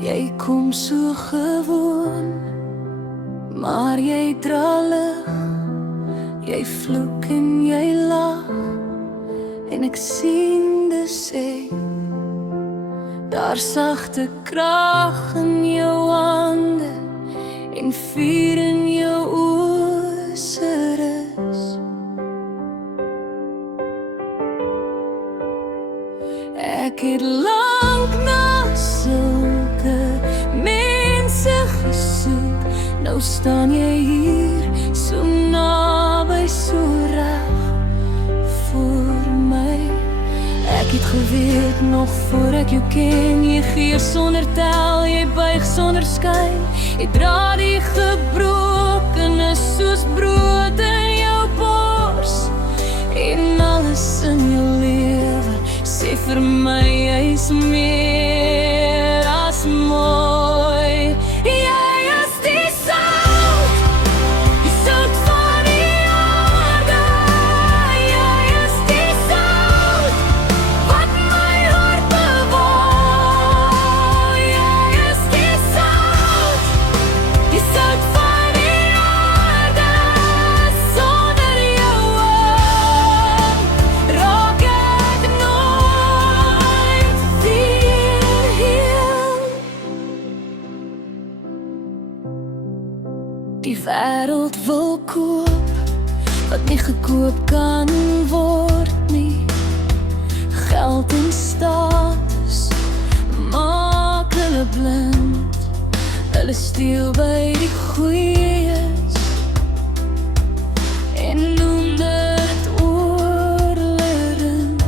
Jy kom so gewoon, maar jy dra lig. Jy vloek en jy lag, en ek sien dis ek. Daar sagte krag in jou hande, en vuur in jou oë se rus. Ek het lank na sulke mense gesoek. Nou staan jy hier, so naby, so reg voor my. Ek het geweet nog voor ek jou ken. Jy gee sonder tel, jy buig sonder skyn. Jy dra die gebrokenes soos brood in jou bors. En alles in jou lewe sê vir my jy's meer as mooi. Jy is die sout van die aarde. Jy is die sout wat my hart bewoon. Jy is die sout van die aarde. Sonder jou raak ek nooit weer heel. Die wêreld wil koop wat nie gekoop kan word nie. Geld en status maak hulle blind. Hulle steel by die goeies en noem dit oorlewing.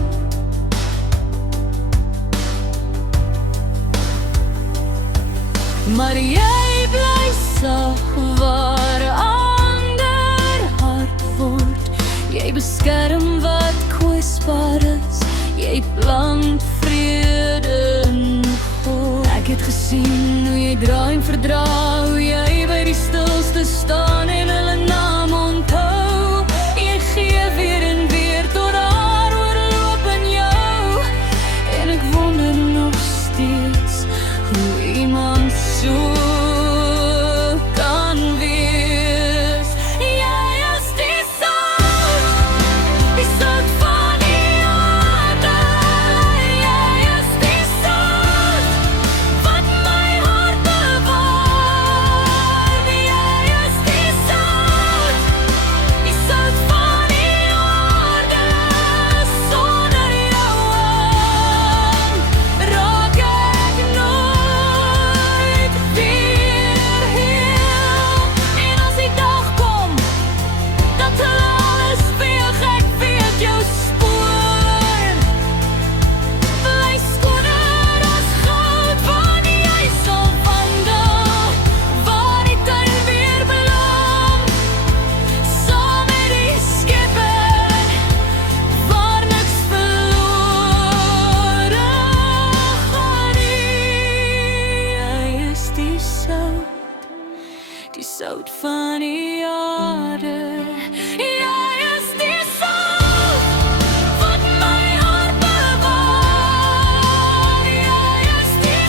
Maar jy bly sag waar ander hard word. Jy beskerm wat kwesbaar is. Jy plant vrede in God. Ek het gesien hoe jy dra en verdra, hoe jy by die stilste staan en hulle naam onthou. Jy gee weer en weer tot daar oorloop in jou. En ek wonder nog steeds hoe iemand so kan wees. Jy is die sout van die aarde. Jy is die sout wat my hart bewoon. Jy is die sout van die aarde. Sonder jou raak ek nooit weer heel. En as die dag kom dat hulle alles veeg, ek weet jou spoor bly skoner as goud, want jy sal wandel waar die tuin weer blom, saam met die Skepper waar niks verlore gaan nie. Jy is die sout van die aarde. Jy is die sout wat my hart bewoon. Jy is die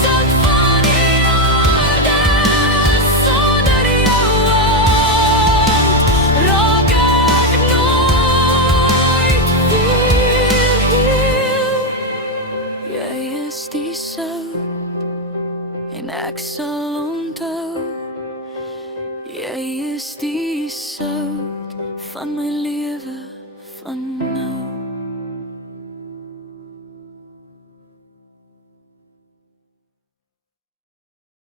sout van die aarde. Sonder jou raak ek nooit weer heel. Jy is die sout en ek sal onthou. Jy is die sout van my lewe.